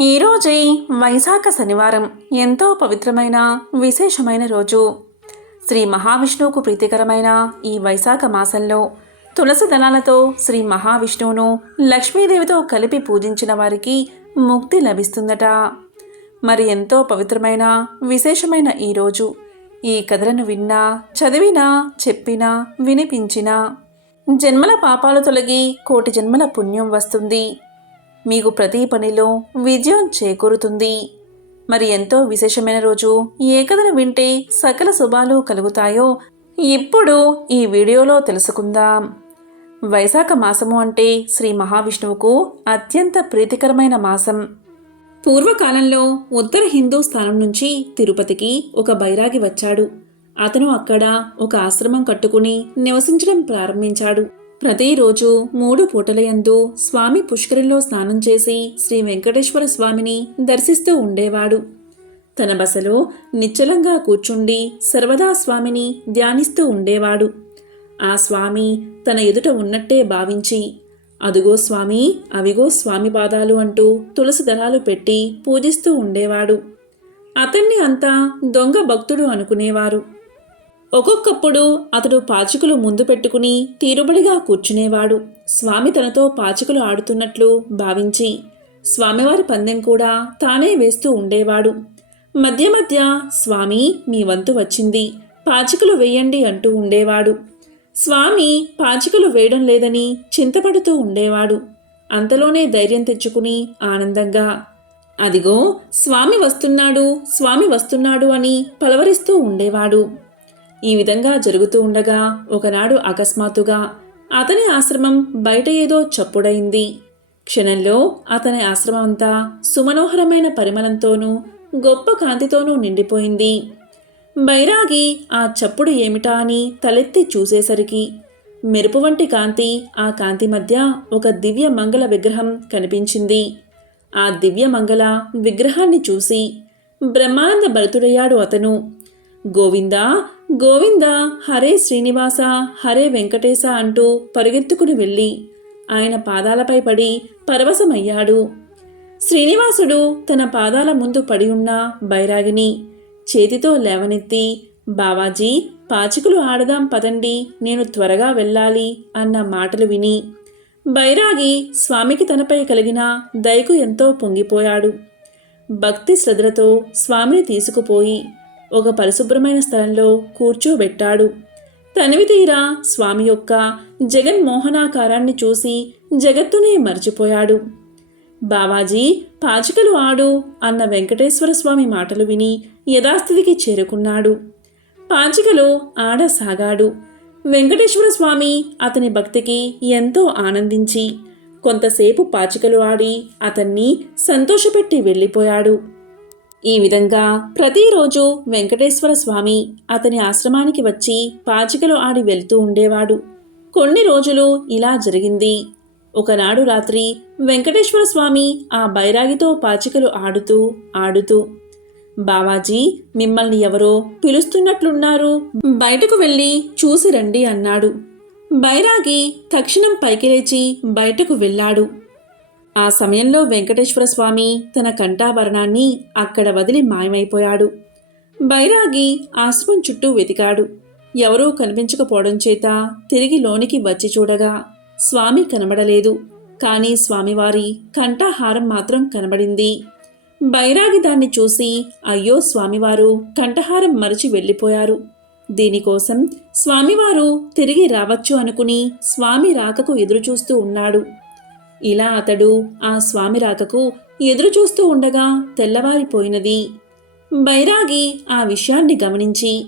ఈరోజే వైశాఖ శనివారం ఎంతో పవిత్రమైన విశేషమైన రోజు. శ్రీ మహావిష్ణువుకు ప్రీతికరమైన ఈ వైశాఖ మాసంలో తులసి దళాలతో శ్రీ మహావిష్ణువును లక్ష్మీదేవితో కలిపి పూజించిన వారికి ముక్తి లభిస్తుందట. మరి ఎంతో పవిత్రమైన విశేషమైన ఈ రోజు ఈ కథలను విన్నా చదివినా చెప్పినా వినిపించినా జన్మల పాపాలు తొలగి కోటి జన్మల పుణ్యం వస్తుంది. మీకు ప్రతి పనిలో విజయం చేకూరుతుంది. మరి ఎంతో విశేషమైన రోజు ఏ కథను వింటే సకల శుభాలు కలుగుతాయో ఇప్పుడు ఈ వీడియోలో తెలుసుకుందాం. వైశాఖ మాసము అంటే శ్రీ మహావిష్ణువుకు అత్యంత ప్రీతికరమైన మాసం. పూర్వకాలంలో ఉత్తర హిందూ స్థానం నుంచి తిరుపతికి ఒక బైరాగి వచ్చాడు. అతను అక్కడ ఒక ఆశ్రమం కట్టుకుని నివసించడం ప్రారంభించాడు. ప్రతిరోజు మూడు పూటలయందు స్వామి పుష్కరంలో స్నానం చేసి శ్రీ వెంకటేశ్వర స్వామిని దర్శిస్తూ ఉండేవాడు. తన బసలో నిశ్చలంగా కూర్చుండి సర్వదా స్వామిని ధ్యానిస్తూ ఉండేవాడు. ఆ స్వామి తన ఎదుట ఉన్నట్టే భావించి అదుగో స్వామి అవిగో స్వామి పాదాలు అంటూ తులసి దళాలు పెట్టి పూజిస్తూ ఉండేవాడు. అతన్ని అంతా దొంగ భక్తుడు అనుకునేవారు. ఒక్కొక్కప్పుడు అతడు పాచికలు ముందు పెట్టుకుని తీరుబడిగా కూర్చునేవాడు. స్వామి తనతో పాచికలు ఆడుతున్నట్లు భావించి స్వామివారి పందెం కూడా తానే వేస్తూ ఉండేవాడు. మధ్య మధ్య స్వామి మీ వంతు వచ్చింది. పాచికలు వేయండి అంటూ ఉండేవాడు. స్వామి పాచికలు వేయడం లేదని చింతపడుతూ ఉండేవాడు. అంతలోనే ధైర్యం తెచ్చుకుని ఆనందంగా అదిగో స్వామి వస్తున్నాడు స్వామి వస్తున్నాడు అని పలవరిస్తూ ఉండేవాడు. ఈ విధంగా జరుగుతూ ఉండగా ఒకనాడు అకస్మాత్తుగా అతని ఆశ్రమం బయట ఏదో చప్పుడైంది క్షణంలో అతని ఆశ్రమం అంతా సుమనోహరమైన పరిమళంతోనూ గొప్ప కాంతితోనూ నిండిపోయింది. బైరాగి ఆ చప్పుడు ఏమిటా అని తలెత్తి చూసేసరికి మెరుపు వంటి కాంతి ఆ కాంతి మధ్య ఒక దివ్య మంగళ విగ్రహం కనిపించింది. ఆ దివ్య మంగళ విగ్రహాన్ని చూసి బ్రహ్మానంద భరితుడయ్యాడు అతను. గోవిందా గోవింద హరే శ్రీనివాస హరే వెంకటేశ అంటూ పరిగెత్తుకుని వెళ్ళి ఆయన పాదాలపై పడి పరవశమయ్యాడు. శ్రీనివాసుడు తన పాదాల ముందు పడి ఉన్న బైరాగిని చేతితో లేవనెత్తి బావాజీ పాచికలు ఆడదాం పదండి నేను త్వరగా వెళ్ళాలి అన్న మాటలు విని బైరాగి స్వామికి తనపై కలిగిన దయకు ఎంతో పొంగిపోయాడు. భక్తి శ్రద్ధలతో స్వామిని తీసుకుపోయి ఒక పరిశుభ్రమైన స్థలంలో కూర్చోబెట్టాడు. తనివి తీరా స్వామి యొక్క జగన్మోహనాకారాన్ని చూసి జగత్తునే మర్చిపోయాడు. బావాజీ పాచికలు ఆడు అన్న వెంకటేశ్వర స్వామి మాటలు విని యథాస్థితికి చేరుకున్నాడు. పాచికలు ఆడసాగాడు. వెంకటేశ్వర స్వామి అతని భక్తికి ఎంతో ఆనందించి కొంతసేపు పాచికలు ఆడి అతన్ని సంతోషపెట్టి వెళ్ళిపోయాడు. ఈ విధంగా ప్రతిరోజు వెంకటేశ్వర స్వామి అతని ఆశ్రమానికి వచ్చి పాచికలు ఆడి వెళ్తూ ఉండేవాడు. కొన్ని రోజులు ఇలా జరిగింది. ఒకనాడు రాత్రి వెంకటేశ్వర స్వామి ఆ బైరాగితో పాచికలు ఆడుతూ ఆడుతూ బావాజీ మిమ్మల్ని ఎవరో పిలుస్తున్నట్లున్నారు. బయటకు వెళ్ళి చూసి రండి అన్నాడు. బైరాగి తక్షణం పైకి లేచి బయటకు వెళ్ళాడు. ఆ సమయంలో వెంకటేశ్వర స్వామి తన కంఠాభరణాన్ని అక్కడ వదిలి మాయమైపోయాడు. బైరాగి ఆశ్రమం చుట్టూ వెతికాడు. ఎవరూ కనిపించకపోవడం చేత తిరిగి లోనికి వచ్చి చూడగా స్వామి కనబడలేదు. కానీ స్వామివారి కంఠహారం మాత్రం కనబడింది. బైరాగి దాన్ని చూసి అయ్యో స్వామివారు కంఠహారం మరచి వెళ్ళిపోయారు. దీనికోసం స్వామివారు తిరిగి రావచ్చు అనుకుని స్వామి రాకకు ఎదురుచూస్తూ ఉన్నాడు. ఇలా అతడు ఆ స్వామి రాకకు ఎదురుచూస్తూ ఉండగా తెల్లవారిపోయినది. బైరాగి ఆ విషయాన్ని గమనించి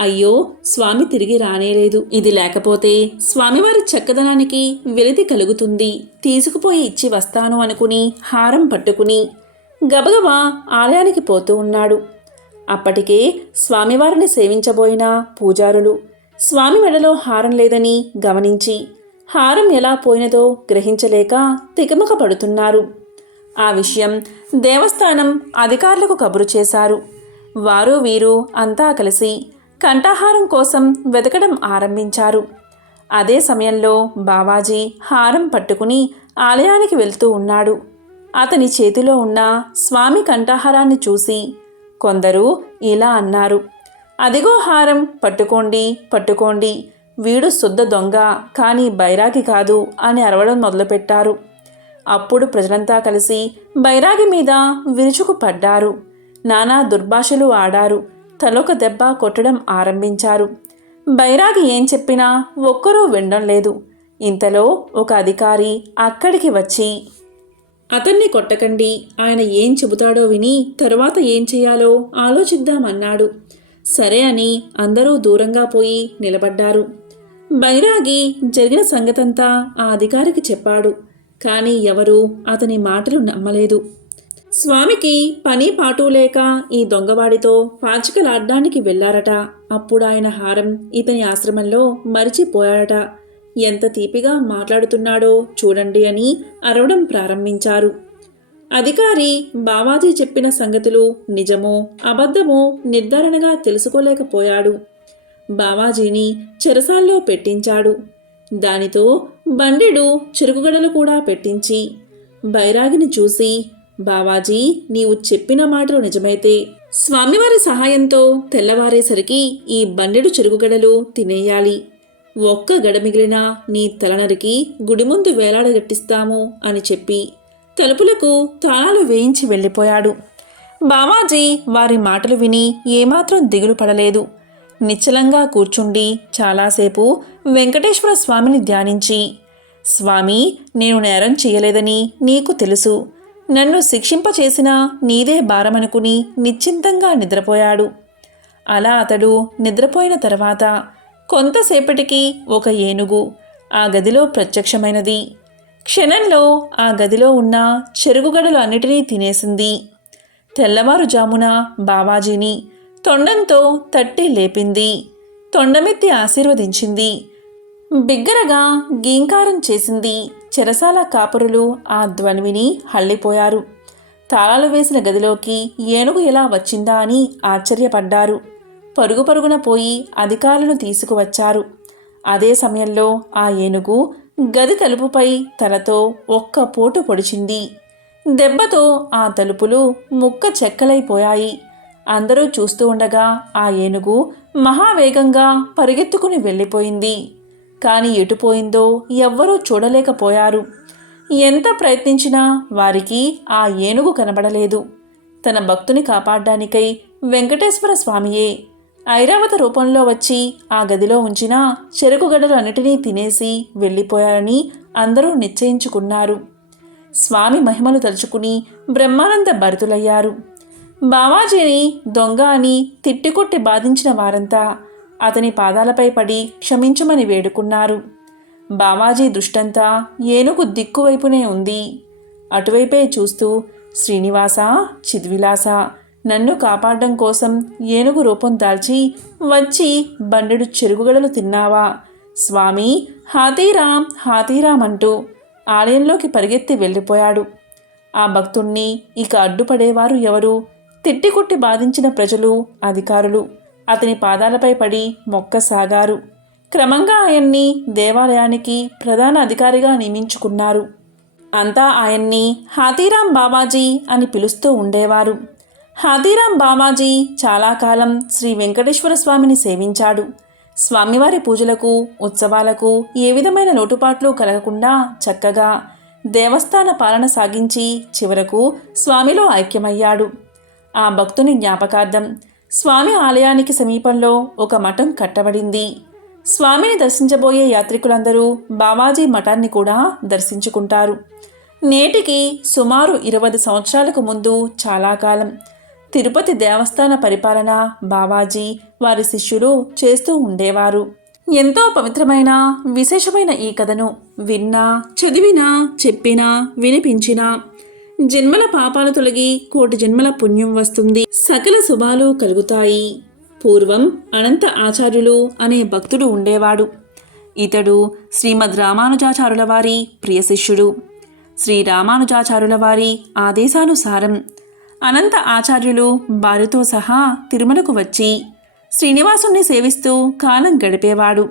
అయ్యో స్వామి తిరిగి రానేలేదు. ఇది లేకపోతే స్వామివారి చక్కదనానికి వెలితి కలుగుతుంది. తీసుకుపోయి ఇచ్చి వస్తాను అనుకుని హారం పట్టుకుని గబగబా ఆలయానికి పోతూ ఉన్నాడు. అప్పటికే స్వామివారిని సేవించబోయిన పూజారులు స్వామి మెడలో హారం లేదని గమనించి హారం ఎలా పోయినదో గ్రహించలేక తికమక పడుతున్నారు ఆ విషయం దేవస్థానం అధికారులకు కబురు చేశారు. వారు వీరు అంతా కలిసి కంఠాహారం కోసం వెతకడం ఆరంభించారు. అదే సమయంలో బావాజీ హారం పట్టుకుని ఆలయానికి వెళ్తూ ఉన్నాడు. అతని చేతిలో ఉన్న స్వామి కంఠాహారాన్ని చూసి కొందరు ఇలా అన్నారు. అదిగో హారం పట్టుకోండి పట్టుకోండి వీడు శుద్ధ దొంగ కానీ బైరాగి కాదు అని అరవడం మొదలుపెట్టారు. అప్పుడు ప్రజలంతా కలిసి బైరాగి మీద విరుచుకు పడ్డారు నానా దుర్భాషలు ఆడారు. తలొక దెబ్బ కొట్టడం ఆరంభించారు. బైరాగి ఏం చెప్పినా ఒక్కరూ వినడం లేదు. ఇంతలో ఒక అధికారి అక్కడికి వచ్చి అతన్ని కొట్టకండి. ఆయన ఏం చెబుతాడో విని తరువాత ఏం చేయాలో ఆలోచిద్దామన్నాడు. సరే అని అందరూ దూరంగా పోయి నిలబడ్డారు. బైరాగి జరిగిన సంగతంతా ఆ అధికారికి చెప్పాడు. కానీ ఎవరూ అతని మాటలు నమ్మలేదు. స్వామికి పని పాటు లేక ఈ దొంగవాడితో పాచికలాడ్డానికి వెళ్ళారట అప్పుడు ఆయన హారం ఇతని ఆశ్రమంలో మరిచిపోయాడట ఎంత తీపిగా మాట్లాడుతున్నాడో చూడండి అని అరవడం ప్రారంభించారు. అధికారి బావాజీ చెప్పిన సంగతులు నిజమో అబద్ధమో నిర్ధారణగా తెలుసుకోలేకపోయాడు. బావాజీని చెరసాల్లో పెట్టించాడు. దానితో బండెడు చెరుకుగడలు కూడా పెట్టించి బైరాగిని చూసి బావాజీ నీవు చెప్పిన మాటలు నిజమైతే స్వామివారి సహాయంతో తెల్లవారేసరికి ఈ బండెడు చెరుకుగడలు తినేయాలి. ఒక్క గడ మిగిలినా నీ తలనరికి గుడి ముందు వేలాడగట్టిస్తాము అని చెప్పి తలుపులకు తాళాలు వేయించి వెళ్ళిపోయాడు. బావాజీ వారి మాటలు విని ఏమాత్రం దిగులు పడలేదు. నిశ్చలంగా కూర్చుండి చాలాసేపు వెంకటేశ్వర స్వామిని ధ్యానించి స్వామి నేను నేరం చేయలేదని నీకు తెలుసు. నన్ను శిక్షింపచేసినా నీదే భారమనుకుని నిశ్చింతంగా నిద్రపోయాడు. అలా అతడు నిద్రపోయిన తర్వాత కొంతసేపటికి ఒక ఏనుగు ఆ గదిలో ప్రత్యక్షమైనది. క్షణంలో ఆ గదిలో ఉన్న చెరుగుగడలు అన్నిటినీ తినేసింది. తెల్లవారుజామున బావాజీని తొండంతో తట్టి లేపింది. తొండమెత్తి ఆశీర్వదించింది. బిగ్గరగా గీంకారం చేసింది. చెరసాల కాపురులు ఆ ధ్వనివిని హళ్ళిపోయారు. తాళాలు వేసిన గదిలోకి ఏనుగు ఎలా వచ్చిందా అని ఆశ్చర్యపడ్డారు. పరుగు పరుగున పోయి అధికారులను తీసుకువచ్చారు. అదే సమయంలో ఆ ఏనుగు గది తలుపుపై తలతో ఒక్క పోటు పొడిచింది. దెబ్బతో ఆ తలుపులు ముక్క చెక్కలైపోయాయి. అందరూ చూస్తూ ఉండగా ఆ ఏనుగు మహావేగంగా పరిగెత్తుకుని వెళ్ళిపోయింది. కాని ఎటుపోయిందో ఎవ్వరూ చూడలేకపోయారు. ఎంత ప్రయత్నించినా వారికి ఆ ఏనుగు కనబడలేదు. తన భక్తుని కాపాడడానికై వెంకటేశ్వర స్వామియే ఐరావత రూపంలో వచ్చి ఆ గదిలో ఉంచిన చెరుకుగడలు అన్నిటినీ తినేసి వెళ్ళిపోయారని అందరూ నిశ్చయించుకున్నారు. స్వామి మహిమలు తలుచుకుని బ్రహ్మానంద భరితులయ్యారు. బావాజీని దొంగ అని తిట్టికొట్టి బాధించిన వారంతా అతని పాదాలపై పడి క్షమించమని వేడుకున్నారు. బావాజీ దృష్టంతా ఏనుగు దిక్కువైపునే ఉంది. అటువైపే చూస్తూ శ్రీనివాస చిద్విలాస నన్ను కాపాడడం కోసం ఏనుగు రూపం దాల్చి వచ్చి బండెడు చెరుగుగడలు తిన్నావా? స్వామి హాతీరామ్ హాతీరామ్ అంటూ ఆలయంలోకి పరిగెత్తి వెళ్ళిపోయాడు. ఆ భక్తుణ్ణి ఇక అడ్డుపడేవారు ఎవరు? తిట్టి కొట్టి బాధించిన ప్రజలు అధికారులు. అతని పాదాలపై పడి మొక్కసాగారు క్రమంగా ఆయన్ని దేవాలయానికి ప్రధాన అధికారిగా నియమించుకున్నారు. అంతా ఆయన్ని హాతీరాం బాబాజీ అని పిలుస్తూ ఉండేవారు. హాతీరాం బాబాజీ చాలా కాలం శ్రీ వెంకటేశ్వర స్వామిని సేవించాడు. స్వామివారి పూజలకు ఉత్సవాలకు ఏ విధమైన లోటుపాట్లు కలగకుండా చక్కగా దేవస్థాన పాలన సాగించి చివరకు స్వామిలో ఐక్యమయ్యాడు. ఆ భక్తుని జ్ఞాపకార్థం స్వామి ఆలయానికి సమీపంలో ఒక మఠం కట్టబడింది. స్వామిని దర్శించబోయే యాత్రికులందరూ బావాజీ మఠాన్ని కూడా దర్శించుకుంటారు. నేటికి సుమారు ఇరవై సంవత్సరాలకు ముందు చాలా కాలం. తిరుపతి దేవస్థాన పరిపాలన బావాజీ వారి శిష్యులు చేస్తూ ఉండేవారు. ఎంతో పవిత్రమైన విశేషమైన ఈ కథను విన్నా చదివినా చెప్పినా వినిపించినా జన్మల పాపాలు తొలగి కోటి జన్మల పుణ్యం వస్తుంది. సకల శుభాలు కలుగుతాయి. పూర్వం అనంత ఆచార్యులు అనే భక్తుడు ఉండేవాడు. ఇతడు శ్రీమద్ రామానుజాచారుల వారి ప్రియ శిష్యుడు. శ్రీ రామానుజాచారుల వారి ఆదేశానుసారం అనంత ఆచార్యులు వారితో సహా తిరుమలకు వచ్చి శ్రీనివాసుణ్ణి సేవిస్తూ కాలం గడిపేవాడు.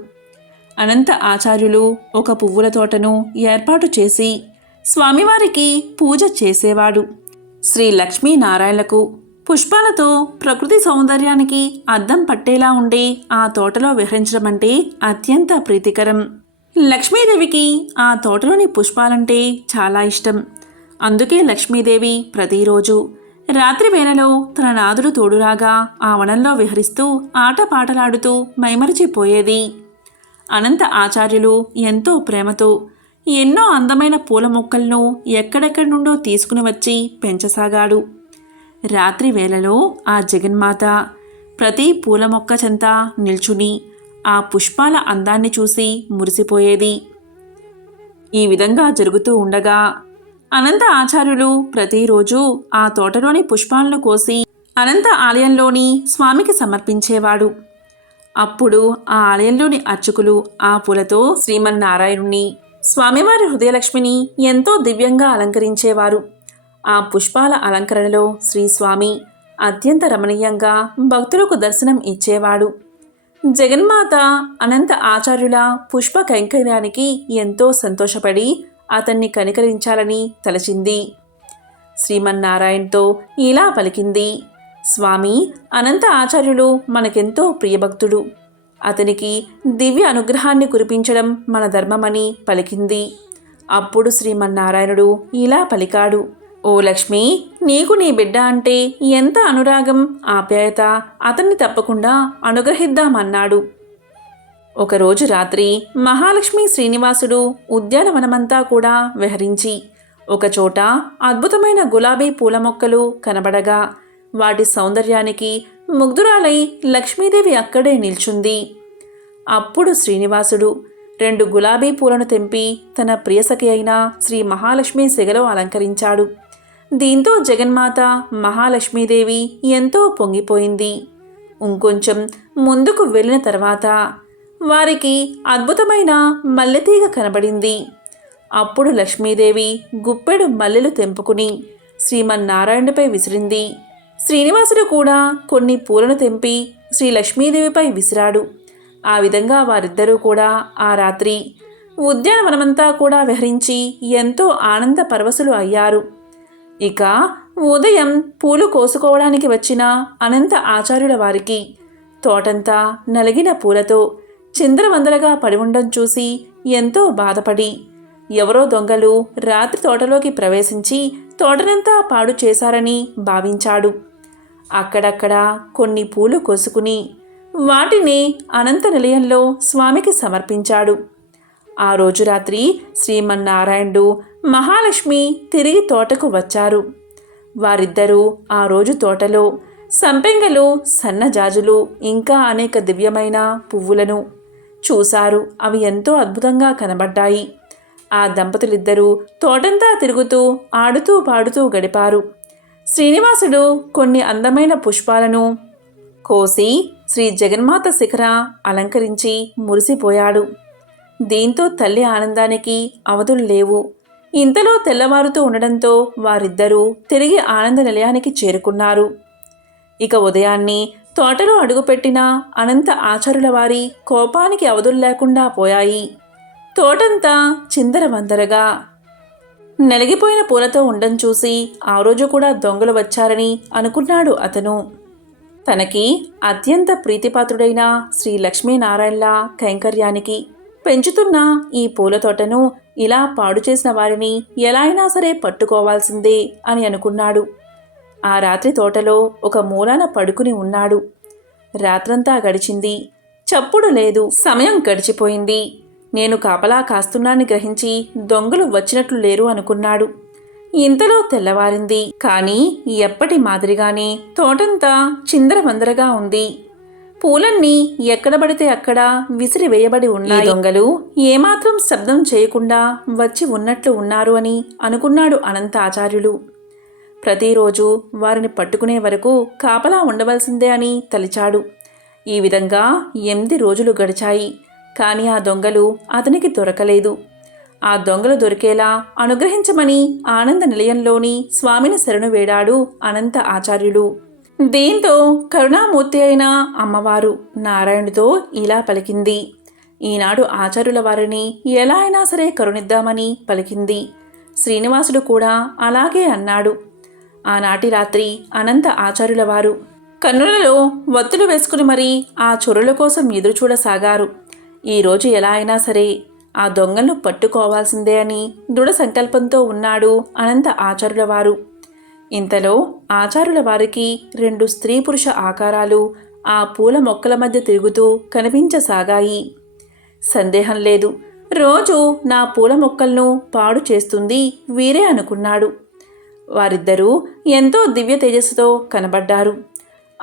అనంత ఆచార్యులు ఒక పువ్వుల తోటను ఏర్పాటు చేసి స్వామివారికి పూజ చేసేవాడు. శ్రీ లక్ష్మీనారాయణకు పుష్పాలతో ప్రకృతి సౌందర్యానికి అద్దం పట్టేలా ఉండే ఆ తోటలో విహరించడం అంటే అత్యంత ప్రీతికరం. లక్ష్మీదేవికి ఆ తోటలోని పుష్పాలంటే చాలా ఇష్టం. అందుకే లక్ష్మీదేవి ప్రతిరోజు రాత్రి వేళలో తన నాదుడు తోడురాగా ఆ వనంలో విహరిస్తూ ఆటపాటలాడుతూ మైమరిచిపోయేది. అనంత ఆచార్యులు ఎంతో ప్రేమతో ఎన్నో అందమైన పూల మొక్కలను ఎక్కడెక్కడి నుండో తీసుకుని వచ్చి పెంచసాగాడు. రాత్రి వేళలో ఆ జగన్మాత ప్రతి పూల మొక్క చెంత నిల్చుని ఆ పుష్పాల అందాన్ని చూసి మురిసిపోయేది. ఈ విధంగా జరుగుతూ ఉండగా అనంత ఆచార్యులు ప్రతిరోజు ఆ తోటలోని పుష్పాలను కోసి అనంత ఆలయంలోని స్వామికి సమర్పించేవాడు. అప్పుడు ఆ ఆలయంలోని అర్చకులు ఆ పూలతో శ్రీమన్నారాయణుణ్ణి స్వామివారి హృదయలక్ష్మిని ఎంతో దివ్యంగా అలంకరించేవారు. ఆ పుష్పాల అలంకరణలో శ్రీస్వామి అత్యంత రమణీయంగా భక్తులకు దర్శనం ఇచ్చేవాడు. జగన్మాత అనంత ఆచార్యుల పుష్ప కైంకర్యానికి ఎంతో సంతోషపడి అతన్ని కనికరించాలని తలచింది. శ్రీమన్నారాయణ్తో ఇలా పలికింది స్వామి అనంత ఆచార్యులు మనకెంతో ప్రియభక్తుడు అతనికి దివ్య అనుగ్రహాన్ని కురిపించడం మన ధర్మమని పలికింది. అప్పుడు శ్రీమన్నారాయణుడు ఇలా పలికాడు ఓ లక్ష్మి నీకు నీ బిడ్డ అంటే ఎంత అనురాగం ఆప్యాయత అతన్ని తప్పకుండా అనుగ్రహిద్దామన్నాడు. ఒకరోజు రాత్రి మహాలక్ష్మి శ్రీనివాసుడు ఉద్యానవనమంతా కూడా విహరించి ఒకచోట అద్భుతమైన గులాబీ పూల మొక్కలు కనబడగా వాటి సౌందర్యానికి ముగ్ధురాలై లక్ష్మీదేవి అక్కడే నిల్చుంది. అప్పుడు శ్రీనివాసుడు రెండు గులాబీ పూలను తెంపి తన ప్రియసఖి అయిన శ్రీ మహాలక్ష్మి సెగలో అలంకరించాడు. దీంతో జగన్మాత మహాలక్ష్మీదేవి ఎంతో పొంగిపోయింది. ఇంకొంచెం ముందుకు వెళ్ళిన తర్వాత వారికి అద్భుతమైన మల్లెతీగ కనబడింది. అప్పుడు లక్ష్మీదేవి గుప్పెడు మల్లెలు తెంపుకుని శ్రీమన్నారాయణుడిపై విసిరింది. శ్రీనివాసుడు కూడా కొన్ని పూలను తెంపి శ్రీ లక్ష్మీదేవిపై విసిరాడు. ఆ విధంగా వారిద్దరూ కూడా ఆ రాత్రి ఉద్యానవనమంతా కూడా విహరించి ఎంతో ఆనంద పరవశులు అయ్యారు. ఇక ఉదయం పూలు కోసుకోవడానికి వచ్చిన అనంత ఆచార్యుల వారికి తోటంతా నలిగిన పూలతో చిందరవందరగా పడి ఉండడం చూసి ఎంతో బాధపడి ఎవరో దొంగలు రాత్రి తోటలోకి ప్రవేశించి తోటనంతా పాడు చేశారని భావించాడు. అక్కడక్కడ కొన్ని పూలు కోసుకుని వాటిని అనంత నిలయంలో స్వామికి సమర్పించాడు. ఆ రోజు రాత్రి శ్రీమన్నారాయణుడు మహాలక్ష్మి తిరిగి తోటకు వచ్చారు. వారిద్దరూ ఆ రోజు తోటలో సంపెంగలు సన్నజాజులు ఇంకా అనేక దివ్యమైన పువ్వులను చూశారు. అవి ఎంతో అద్భుతంగా కనబడ్డాయి. ఆ దంపతులిద్దరూ తోటంతా తిరుగుతూ ఆడుతూ పాడుతూ గడిపారు. శ్రీనివాసుడు కొన్ని అందమైన పుష్పాలను కోసి శ్రీ జగన్మాత శిఖర అలంకరించి మురిసిపోయాడు. దీంతో తల్లి ఆనందానికి అవధులు లేవు. ఇంతలో తెల్లవారుతూ ఉండడంతో వారిద్దరూ తిరిగి ఆనంద నిలయానికి చేరుకున్నారు. ఇక ఉదయాన్నే తోటలో అడుగుపెట్టిన అనంత ఆచారుల వారి కోపానికి అవధులు లేకుండా పోయాయి. తోటంతా చిందరవందరగా. నలిగిపోయిన పూలతో ఉండడం చూసి ఆ రోజు కూడా దొంగలు వచ్చారని అనుకున్నాడు అతను. తనకి అత్యంత ప్రీతిపాత్రుడైన శ్రీ లక్ష్మీనారాయణల కైంకర్యానికి పెంచుతున్న ఈ పూల తోటను ఇలా పాడు చేసిన వారిని ఎలా అయినా సరే పట్టుకోవాల్సిందే అని అనుకున్నాడు. ఆ రాత్రి తోటలో ఒక మూలాన పడుకుని ఉన్నాడు. రాత్రంతా గడిచింది. చప్పుడు లేదు. సమయం గడిచిపోయింది. నేను కాపలా కాస్తున్నాన్ని గ్రహించి దొంగలు వచ్చినట్లు లేరు అనుకున్నాడు. ఇంతలో తెల్లవారింది. కానీ ఎప్పటి మాదిరిగానే తోటంతా చిందరవందరగా ఉంది. పూలన్నీ ఎక్కడ పడితే అక్కడ విసిరి వేయబడి ఉన్నాయి. దొంగలు ఏమాత్రం శబ్దం చేయకుండా వచ్చి ఉన్నట్లు ఉన్నారు అని అనుకున్నాడు అనంత ఆచార్యులు. ప్రతిరోజు వారిని పట్టుకునే వరకు కాపలా ఉండవలసిందే అని తలిచాడు. ఈ విధంగా ఎనిమిది రోజులు గడిచాయి. కానీ ఆ దొంగలు అతనికి దొరకలేదు. ఆ దొంగలు దొరికేలా అనుగ్రహించమని ఆనంద నిలయంలోని స్వామిని శరణు వేడాడు అనంత ఆచార్యుడు దీంతో కరుణామూర్తి అయిన అమ్మవారు నారాయణుడితో ఇలా పలికింది. ఈనాడు ఆచార్యుల వారిని ఎలా అయినా సరే కరుణిద్దామని పలికింది. శ్రీనివాసుడు కూడా అలాగే అన్నాడు. ఆనాటి రాత్రి అనంత ఆచార్యుల వారు కన్నులలో వత్తులు వేసుకుని మరీ ఆ చొరుల కోసం ఎదురుచూడసాగారు. ఈరోజు ఎలా అయినా సరే ఆ దొంగలను పట్టుకోవాల్సిందే అని దృఢ సంకల్పంతో ఉన్నాడు అనంత ఆచార్యుల వారు ఇంతలో ఆచారుల వారికి రెండు స్త్రీ పురుష ఆకారాలు ఆ పూల మొక్కల మధ్య తిరుగుతూ కనిపించసాగాయి. సందేహం లేదు. రోజు నా పూల మొక్కలను పాడు చేస్తుంది వీరే అనుకున్నాడు. వారిద్దరూ ఎంతో దివ్య తేజస్సుతో కనబడ్డారు.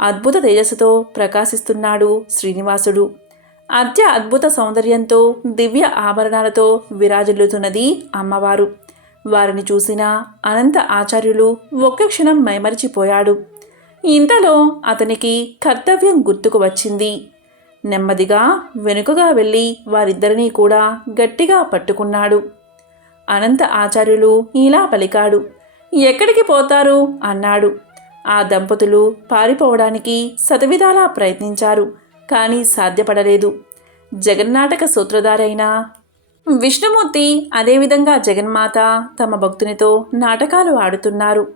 అద్భుత తేజస్సుతో ప్రకాశిస్తున్నాడు శ్రీనివాసుడు. అత్య అద్భుత సౌందర్యంతో దివ్య ఆభరణాలతో విరాజిల్లుతున్నది అమ్మవారు. వారిని చూసిన అనంత ఆచార్యులు ఒక్క క్షణం మైమరిచిపోయాడు. ఇంతలో అతనికి కర్తవ్యం గుర్తుకు వచ్చింది. నెమ్మదిగా వెనుకగా వెళ్ళి వారిద్దరినీ కూడా గట్టిగా పట్టుకున్నాడు. అనంత ఆచార్యులు ఇలా పలికాడు. ఎక్కడికి పోతారు? అన్నాడు. ఆ దంపతులు పారిపోవడానికి సతవిధాలా ప్రయత్నించారు. కానీ సాధ్యపడలేదు. జగన్నాటక సూత్రధారైన విష్ణుమూర్తి అదేవిధంగా జగన్మాత తమ భక్తునితో నాటకాలు ఆడుతున్నారు.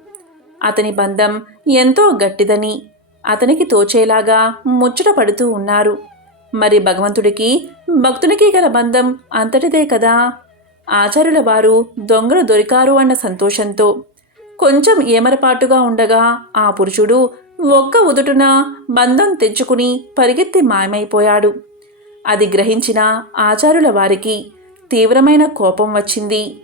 అతని బంధం ఎంతో గట్టిదని అతనికి తోచేలాగా ముచ్చట పడుతూ ఉన్నారు. మరి భగవంతుడికి భక్తునికి గల బంధం అంతటిదే కదా? ఆచార్యుల వారు దొంగలు దొరికారు అన్న సంతోషంతో కొంచెం ఏమరపాటుగా ఉండగా ఆ పురుషుడు ఒక్క ఉదుటున బంధం తెచ్చుకుని పరిగెత్తి మాయమైపోయాడు. అది గ్రహించిన ఆచారుల వారికి తీవ్రమైన కోపం వచ్చింది.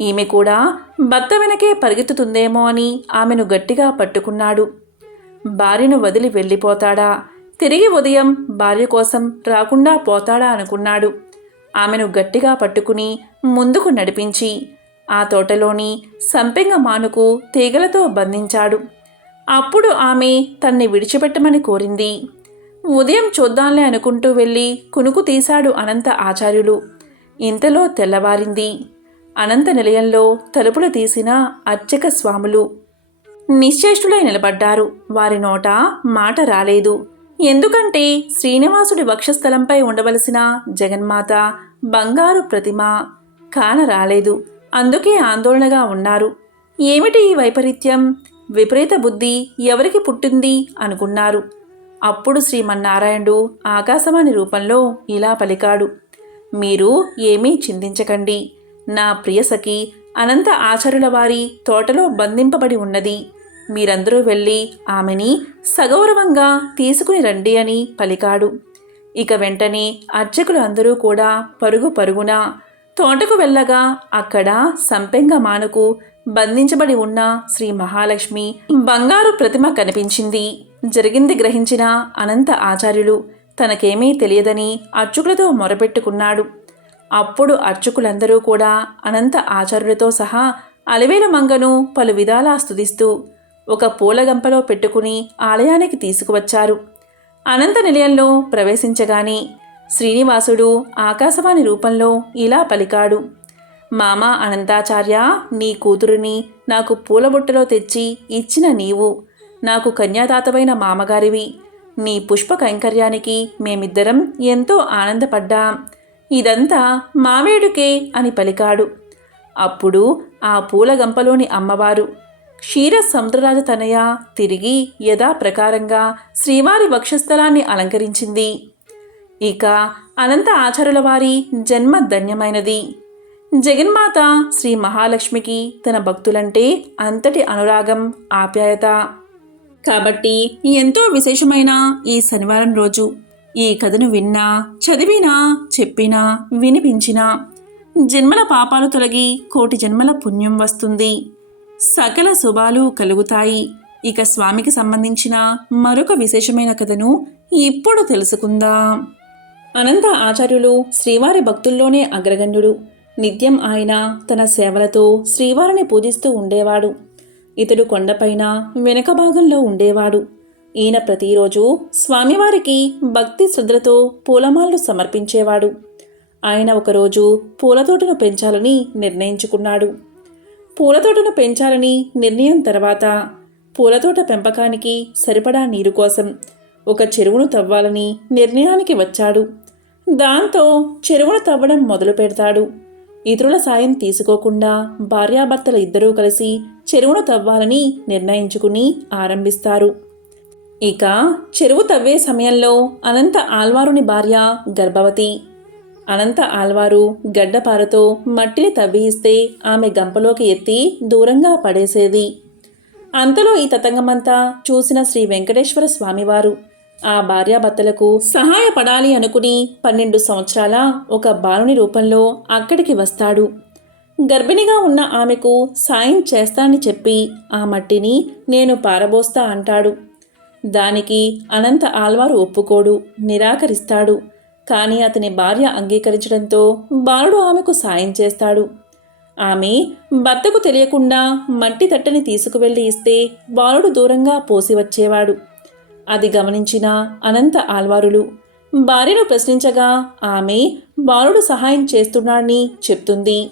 ఈమె కూడా భర్త వెనకే పరిగెత్తుతుందేమో అని ఆమెను గట్టిగా పట్టుకున్నాడు. భార్యను వదిలి వెళ్ళిపోతాడా? తిరిగి ఉదయం భార్య కోసం రాకుండా పోతాడా అనుకున్నాడు. ఆమెను గట్టిగా పట్టుకుని ముందుకు నడిపించి ఆ తోటలోని సంపెంగ మానుకు తీగలతో బంధించాడు. అప్పుడు ఆమె తన్ని విడిచిపెట్టమని కోరింది. ఉదయం చూద్దాంలే అనుకుంటూ వెళ్ళి కునుకు తీశాడు అనంత ఆచార్యులు. ఇంతలో తెల్లవారింది. అనంత నిలయంలో తలుపులు తీసిన అర్చక స్వాములు. నిశ్చేష్టులై నిలబడ్డారు. వారి నోట మాట రాలేదు. ఎందుకంటే శ్రీనివాసుడి వక్షస్థలంపై ఉండవలసిన జగన్మాత బంగారు ప్రతిమ కాన రాలేదు. అందుకే ఆందోళనగా ఉన్నారు. ఏమిటి ఈ వైపరీత్యం? విపరీత బుద్ధి ఎవరికి పుట్టింది? అనుకున్నారు. అప్పుడు శ్రీమన్నారాయణుడు ఆకాశవాణి రూపంలో ఇలా పలికాడు. మీరు ఏమీ చింతించకండి. నా ప్రియసఖి అనంత ఆచారుల వారి తోటలో బంధింపబడి ఉన్నది. మీరందరూ వెళ్ళి ఆమెని సగౌరవంగా తీసుకుని రండి అని పలికాడు. ఇక వెంటనే అర్చకులు అందరూ కూడా పరుగు పరుగున తోటకు వెళ్ళగా అక్కడ సంపెంగ మానుకు బంధించబడి ఉన్న శ్రీ మహాలక్ష్మి బంగారు ప్రతిమ కనిపించింది. జరిగింది గ్రహించిన అనంత ఆచార్యులు తనకేమీ తెలియదని అర్చకులతో మొరపెట్టుకున్నాడు. అప్పుడు అర్చకులందరూ కూడా అనంత ఆచార్యులతో సహా అలివేల మంగను పలు విధాలా స్థుతిస్తూ ఒక పూలగంపలో పెట్టుకుని ఆలయానికి తీసుకువచ్చారు. అనంత నిలయంలో ప్రవేశించగానే శ్రీనివాసుడు ఆకాశవాణి రూపంలో ఇలా పలికాడు. మామ అనంతాచార్య నీ కూతురిని నాకు పూలబుట్టలో తెచ్చి ఇచ్చిన నీవు. నాకు కన్యాదాతవైన మామగారివి. నీ పుష్ప కైంకర్యానికి మేమిద్దరం ఎంతో ఆనందపడ్డాం. ఇదంతా మావేడుకే అని పలికాడు. అప్పుడు ఆ పూలగంపలోని అమ్మవారు క్షీర సముద్రరాజ తనయ తిరిగి యథాప్రకారంగా శ్రీవారి వక్షస్థలాన్ని అలంకరించింది. ఇక అనంత ఆచారుల వారి జన్మ ధన్యమైనది జగన్మాత శ్రీ మహాలక్ష్మికి తన భక్తులంటే అంతటి అనురాగం ఆప్యాయత. కాబట్టి ఎంతో విశేషమైన ఈ శనివారం రోజు ఈ కథను విన్నా చదివినా చెప్పినా వినిపించినా జన్మల పాపాలు తొలగి కోటి జన్మల పుణ్యం వస్తుంది. సకల శుభాలు కలుగుతాయి. ఇక స్వామికి సంబంధించిన మరొక విశేషమైన కథను ఇప్పుడు తెలుసుకుందాం. అనంత ఆచార్యులు శ్రీవారి భక్తుల్లోనే అగ్రగణ్యుడు. నిత్యం ఆయన తన సేవలతో శ్రీవారిని పూజిస్తూ ఉండేవాడు. ఇతడు కొండపైన వెనుక భాగంలో ఉండేవాడు. ఈయన ప్రతిరోజు స్వామివారికి భక్తి శ్రద్ధలతో పూలమాలను సమర్పించేవాడు. ఆయన ఒకరోజు పూలతోటను పెంచాలని నిర్ణయించుకున్నాడు. పూలతోటను పెంచాలని నిర్ణయం తర్వాత పూలతోట పెంపకానికి సరిపడా నీరు కోసం ఒక చెరువును తవ్వాలని నిర్ణయానికి వచ్చాడు. దాంతో చెరువును తవ్వడం మొదలు పెడతాడు ఇతరుల సాయం తీసుకోకుండా భార్యాభర్తలు ఇద్దరూ కలిసి చెరువును తవ్వాలని నిర్ణయించుకుని ఆరంభిస్తారు. ఇక చెరువు తవ్వే సమయంలో అనంత ఆల్వారుని భార్య గర్భవతి. అనంత ఆల్వారు గడ్డపారతో మట్టిని తవ్విస్తే ఆమె గంపలోకి ఎత్తి దూరంగా పడేసేది. అంతలో ఈ తతంగమంతా చూసిన శ్రీ వెంకటేశ్వర స్వామివారు. ఆ భార్యాభర్తలకు సహాయపడాలి అనుకుని పన్నెండు సంవత్సరాల ఒక బాలుని రూపంలో అక్కడికి వస్తాడు. గర్భిణిగా ఉన్న ఆమెకు సాయం చేస్తానని చెప్పి ఆ మట్టిని నేను పారబోస్తా అంటాడు. దానికి అనంత ఆల్వారు ఒప్పుకోడు నిరాకరిస్తాడు. కానీ అతని భార్య అంగీకరించడంతో బాలుడు ఆమెకు సాయం చేస్తాడు. ఆమె భర్తకు తెలియకుండా మట్టి తట్టని తీసుకువెళ్ళి ఇస్తే బాలుడు దూరంగా పోసి వచ్చేవాడు అది గమనించిన అనంత ఆల్వారులు భార్యను ప్రశ్నించగా ఆమె బాలుడు సహాయం చేస్తున్నాడని చెప్తుంది.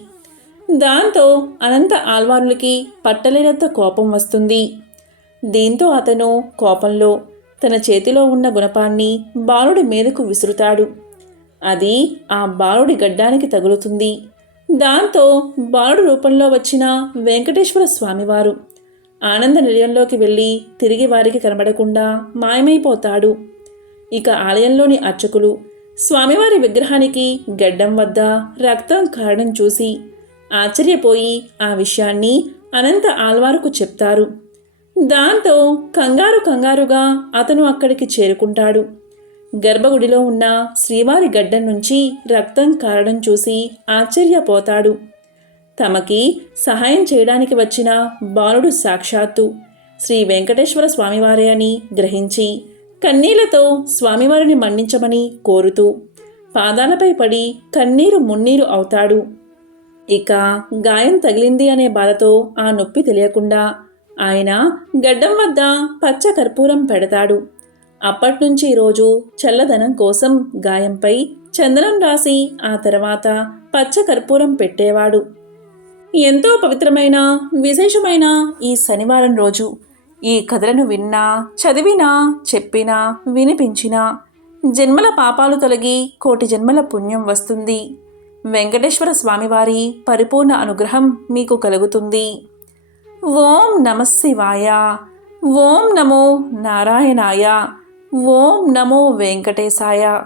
దాంతో అనంత ఆల్వారులకి పట్టలేనంత కోపం వస్తుంది. దీంతో అతను కోపంలో తన చేతిలో ఉన్న గుణపాన్ని బాలుడి మీదకు విసురుతాడు. అది ఆ బాలుడి గడ్డానికి తగులుతుంది. దాంతో బాలుడు రూపంలో వచ్చిన వెంకటేశ్వర స్వామివారు ఆనంద నిలయంలోకి వెళ్ళి తిరిగి వారికి కనబడకుండా మాయమైపోతాడు. ఇక ఆలయంలోని అర్చకులు స్వామివారి విగ్రహానికి గడ్డం వద్ద రక్తం కారడం చూసి ఆశ్చర్యపోయి ఆ విషయాన్ని అనంత ఆల్వారుకు చెప్తారు. దాంతో కంగారు కంగారుగా అతను అక్కడికి చేరుకుంటాడు. గర్భగుడిలో ఉన్న శ్రీవారి గడ్డం నుంచి రక్తం కారడం చూసి ఆశ్చర్యపోతాడు. తమకి సహాయం చేయడానికి వచ్చిన బాలుడు సాక్షాత్తు శ్రీ వెంకటేశ్వర స్వామివారే అని గ్రహించి కన్నీళ్ళతో స్వామివారిని మన్నించమని కోరుతూ పాదాలపై పడి కన్నీరు మున్నీరు అవుతాడు. ఇక గాయం తగిలింది అనే బాధతో ఆ నొప్పి తెలియకుండా ఆయన గడ్డం వద్ద పచ్చ కర్పూరం పెడతాడు. అప్పట్నుంచి రోజు చల్లదనం కోసం గాయంపై చందనం రాసి ఆ తర్వాత పచ్చ కర్పూరం పెట్టేవాడు. ఎంతో పవిత్రమైన విశేషమైన ఈ శనివారం రోజు. ఈ కథలను విన్నా చదివినా చెప్పినా వినిపించినా జన్మల పాపాలు తొలగి కోటి జన్మల పుణ్యం వస్తుంది. వెంకటేశ్వర స్వామివారి పరిపూర్ణ అనుగ్రహం మీకు కలుగుతుంది. ఓం నమ శివాయ ఓం నమో నారాయణాయ ఓం నమో వెంకటేశాయ.